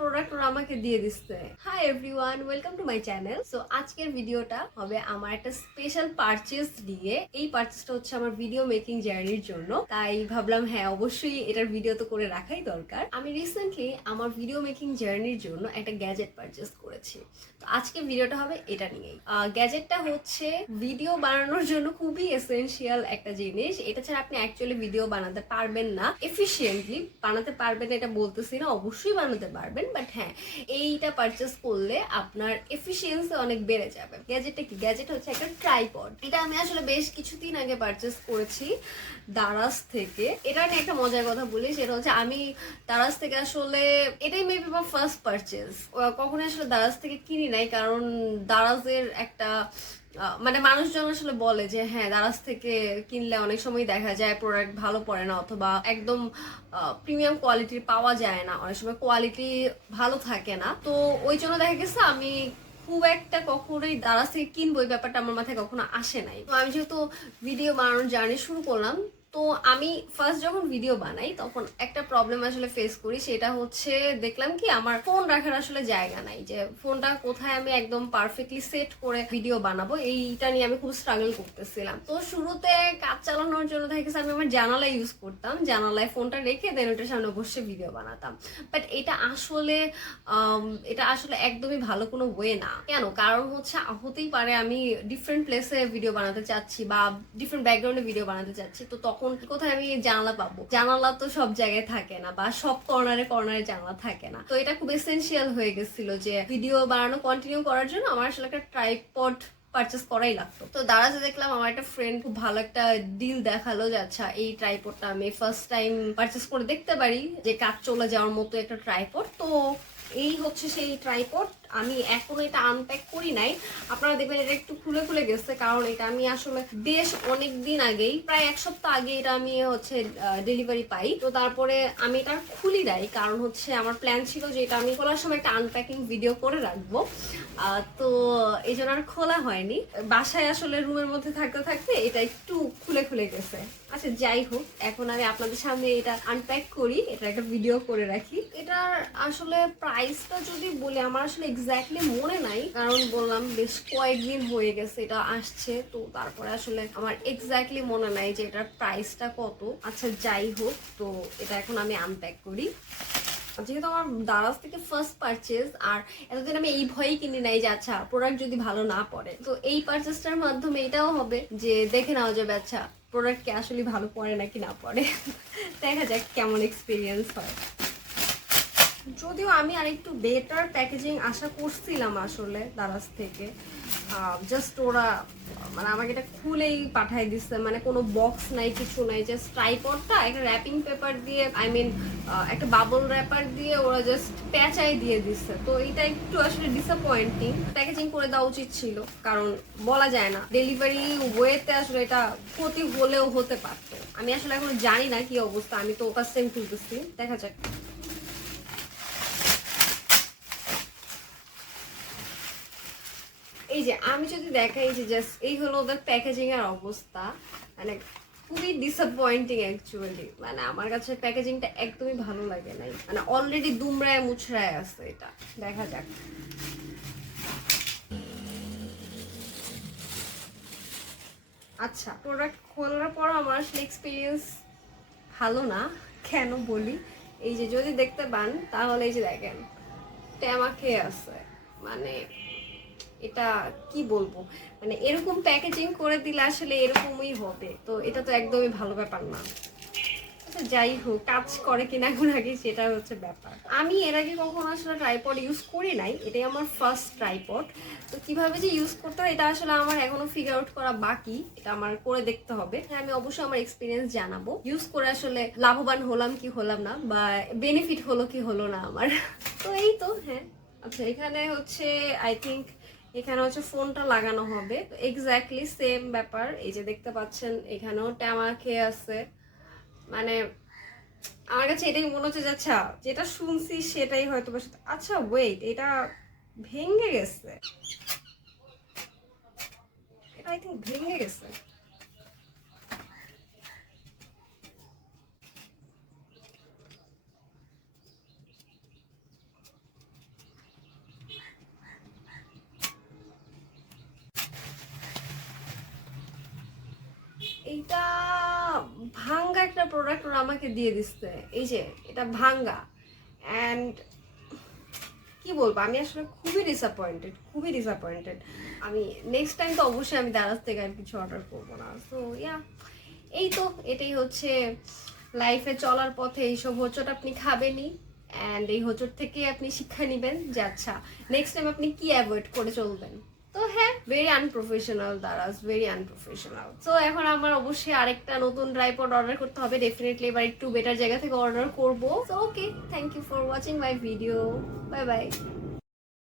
Product ওরা আমাকে দিয়ে দিচ্ছে। Hi everyone welcome to my channel so আজকের ভিডিওটা হবে আমার একটা স্পেশাল পারচেস দিয়ে। এই পারচেসটা হচ্ছে আমার ভিডিও মেকিং জার্নির জন্য। তাই ভাবলাম হ্যাঁ অবশ্যই এটার ভিডিও তো করে রাখাই দরকার। আমি রিসেন্টলি আমার ভিডিও মেকিং জার্নির জন্য একটা গ্যাজেট পারচেস করেছি। তো আজকে ভিডিওটা হবে এটা নিয়েই। গ্যাজেটটা হচ্ছে ভিডিও বানানোর জন্য খুবই এসেন্সিয়াল একটা জিনিস। এটা ছাড়া আপনি অ্যাকচুয়ালি ভিডিও বানাতে পারবেন না। এফিসিয়েন্টলি বানাতে পারবেন এটা বলতেছি না, অবশ্যই বানাতে পারবেন। বাট হ্যাঁ এইটা পারচেস করলে আপনার এফিসিয়েন্সি অনেক বেড়ে যাবে। গ্যাজেটটা কি? গ্যাজেট হচ্ছে একটা ট্রাইপড এটা আমি আসলে বেশ কিছুদিন আগে পারচেস করেছি দারাজ থেকে। এটা নিয়ে একটা মজার কথা বলি, সেটা হচ্ছে আমি দারাজ থেকে আসলে এটাই মেবি আমার ফার্স্ট পারচেস কখনো আসলে দারাজ থেকে কিনি নাই, কারণ দারাজের একটা মানে মানুষজন আসলে বলে যে হ্যাঁ দারাজ থেকে কিনলে অনেক সময় দেখা যায় প্রোডাক্ট ভালো পড়ে না অথবা একদম প্রিমিয়াম কোয়ালিটির পাওয়া যায় না। অনেক সময় কোয়ালিটি ভালো থাকে না। তো ওই জন্য দেখা গেছে আমি খুব একটা কখনোই দারাজ থেকে কিনবো ব্যাপারটা আমার মাথায় কখনো আসে নাই। তো আমি যেহেতু ভিডিও বানানোর জার্নি শুরু করলাম তো আমি ফার্স্ট যখন ভিডিও বানাই, তখন একটা প্রবলেম আসলে ফেস করি, সেটা হচ্ছে দেখলাম কি আমার ফোন রাখার আসলে জায়গা নাই যে ফোনটা কোথায় আমি একদম পারফেক্টলি সেট করে ভিডিও বানাবো, এইটা নিয়ে আমি খুব স্ট্রাগল করতেছিলাম। তো শুরুতে কাজ চালানোর জন্য দেখা আমি আমার জানালা ইউজ করতাম, জানালায় ফোনটা রেখে দেন ওটার সামনে বসে ভিডিও বানাতাম। বাট এটা আসলে এটা আসলে একদমই ভালো কোনো ওয়ে না। কেন? কারণ হচ্ছে, হতেই পারে আমি ডিফারেন্ট প্লেসে ভিডিও বানাতে চাচ্ছি বা ডিফারেন্ট ব্যাকগ্রাউন্ডে ভিডিও বানাতে চাচ্ছি, তো তখন কোথায় আমি জানালা পাবো? জানালা তো সব জায়গায় থাকে না, বা সব কর্নারে কর্নারে জানালা থাকে না। তো এটা খুব এসেনশিয়াল হয়ে গেছিল যে ভিডিও বানানো কন্টিনিউ করার জন্য আমার আসলে একটা ট্রাইপড পারচেস করাই লাগতো। তো দারাজে দেখলাম আমার একটা ফ্রেন্ড খুব ভালো একটা ডিল দেখাল যে আচ্ছা এই ট্রাইপডটা আমি ফার্স্ট টাইম পারচেস করে দেখতে পারি, যে কাজ চলে যাওয়ার মতো একটা ট্রাইপড তো এই হচ্ছে সেই ট্রাইপড আমি এখনও এটা আনপ্যাক করি নাই। আপনারা দেখবেন এটা একটু খুলে খুলে গেছে, কারণ এটা আমি আসলে বেশ অনেক দিন আগেই, প্রায় এক সপ্তাহ আগে এটা আমি হচ্ছে ডেলিভারি পাই। তো তারপরে আমি এটা খুলি নাই, কারণ হচ্ছে আমার প্ল্যান ছিল যে এটা আমি খোলার সময় একটা আনপ্যাকিং ভিডিও করে রাখব। তো এই জন্য আর খোলা হয়নি। বাসায় আসলে রুমের মধ্যে থাকতে থাকতে এটা একটু খুলে খুলে গেছে। আচ্ছা যাই হোক, এখন আমি আপনাদের সামনে এটা আনপ্যাক করি, এটা একটা ভিডিও করে রাখি। এটার আসলে প্রাইসটা যদি বলি, আমার আসলে এক্স্যাক্টলি মনে নাই, কারণ বললাম বেশ কয়েকদিন হয়ে গেছে, এটা আসছে। তো তারপরে আসলে আমার এক্স্যাক্টলি মনে নাই যে এটার প্রাইসটা কত। আচ্ছা যাই হোক, তো এটা এখন আমি আনপ্যাক করি। যেহেতু আমার দারাজ থেকে ফার্স্ট পারচেজ আর এতদিন আমি এই ভয়েই কিনি নাই যে আচ্ছা প্রোডাক্ট যদি ভালো না পড়ে। তো এই পারচেসটার মাধ্যমে এটাও হবে যে, দেখে নেওয়া যাবে আচ্ছা প্রোডাক্ট কি আসলে ভালো পড়ে নাকি না পড়ে। দেখা যাক কেমন এক্সপিরিয়েন্স হয়। যদিও আমি আরেকটু বেটার প্যাকেজিং আশা করছিলাম আসলে দারাজ থেকে। জাস্ট ওরা মানে আমাকে এটা খুলেই পাঠাই দিচ্ছে মানে কোনো বক্স নাই, কিছু নাই জাস্ট ট্রাইপডটা একটা র্যাপিং পেপার দিয়ে আই মিন একটা বাবল র্যাপার দিয়ে ওরা জাস্ট প্যাচাই দিয়ে দিচ্ছে তো এটা একটু আসলে ডিসঅ্যাপয়েন্টিং প্যাকেজিং করে দেওয়া উচিত ছিল, কারণ বলা যায় না ডেলিভারি ওয়েতে আসলে এটা ক্ষতি হলেও হতে পারতো। আমি আসলে এখন জানি না কি অবস্থা, আমি তো ফার্স্ট টাইম খুলতেছি। দেখা যাক। এই যে, আমি যদি দেখাই যে জাস্ট এই হলো ওদের প্যাকেজিং এর অবস্থা মানে খুবই ডিসঅ্যাপয়েন্টিং অ্যাকচুয়ালি মানে আমার কাছে প্যাকেজিংটা একদমই ভালো লাগে নাই। মানে অলরেডি দুমড়ায় মুছড়ায় আছে এটা। দেখা যাক। আচ্ছা প্রোডাক্ট খোলার পর আমার আসলে এক্সপিরিয়েন্স ভালো না, কেন বলি? এই যে যদি দেখতে পান, তাহলে এই যে দেখেন, ট্যামা খেয়ে আছে। মানে এটা কি বলব? মানে এরকম প্যাকেজিং করে দিলে আসলে এরকমই হবে। তো এটা তো একদমই ভালো ব্যাপার না। আচ্ছা, যাই হোক কাজ করে কিনা এখন আগে সেটা হচ্ছে ব্যাপার। আমি এর আগে কখনো আসলে ট্রাইপড ইউজ করি নাই এটাই আমার ফার্স্ট ট্রাইপড তো কীভাবে যে ইউজ করতে হয় এটা আসলে আমার এখনও ফিগার আউট করা বাকি। এটা আমার করে দেখতে হবে। হ্যাঁ আমি অবশ্যই আমার এক্সপিরিয়েন্স জানাব। ইউজ করে আসলে লাভবান হলাম কি হলাম না বা বেনিফিট হলো কি হলো না আমার। তো এই তো হ্যাঁ। আচ্ছা এখানে হচ্ছে আই থিঙ্ক এখানে হচ্ছে ফোনটা লাগানো হবে। তো এক্স্যাক্টলি সেম ব্যাপার। এই যে দেখতে পাচ্ছেন, এখানেও ট্যামা খেয়ে আছে। মানে আমার কাছে এটাই মনে হচ্ছে যে আচ্ছা যেটা শুনছি সেটাই হয়তো আচ্ছা ওয়েট এটা ভেঙে গেছে। এটা আই থিঙ্ক ভেঙে গেছে। প্রোডাক্ট ওরা আমাকে দিয়ে দিচ্ছে। এই যে, এটা ভাঙ্গা। অ্যান্ড কি বলব, আমি আসলে খুবই ডিসঅ্যাপয়েন্টেড খুবই ডিসঅ্যাপয়েন্টেড আমি নেক্সট টাইম তো অবশ্যই আমি দারাজ থেকে আর কিছু অর্ডার করব না। তো ইয়া এই তো, এটাই হচ্ছে লাইফে চলার পথে এইসব হোঁচট আপনি খাবেনই। অ্যান্ড এই হোচট থেকে আপনি শিক্ষা নেবেন যে আচ্ছা নেক্সট টাইম আপনি কি অ্যাভয়েড করে চলবেন? Very unprofessional Daraz very unprofessional তো এখন আমার অবশ্যই আরেকটা নতুন ট্রাইপড অর্ডার করতে হবে। ডেফিনেটলি এবার একটু বেটার জায়গা থেকে অর্ডার করব। Okay thank you for watching my video bye bye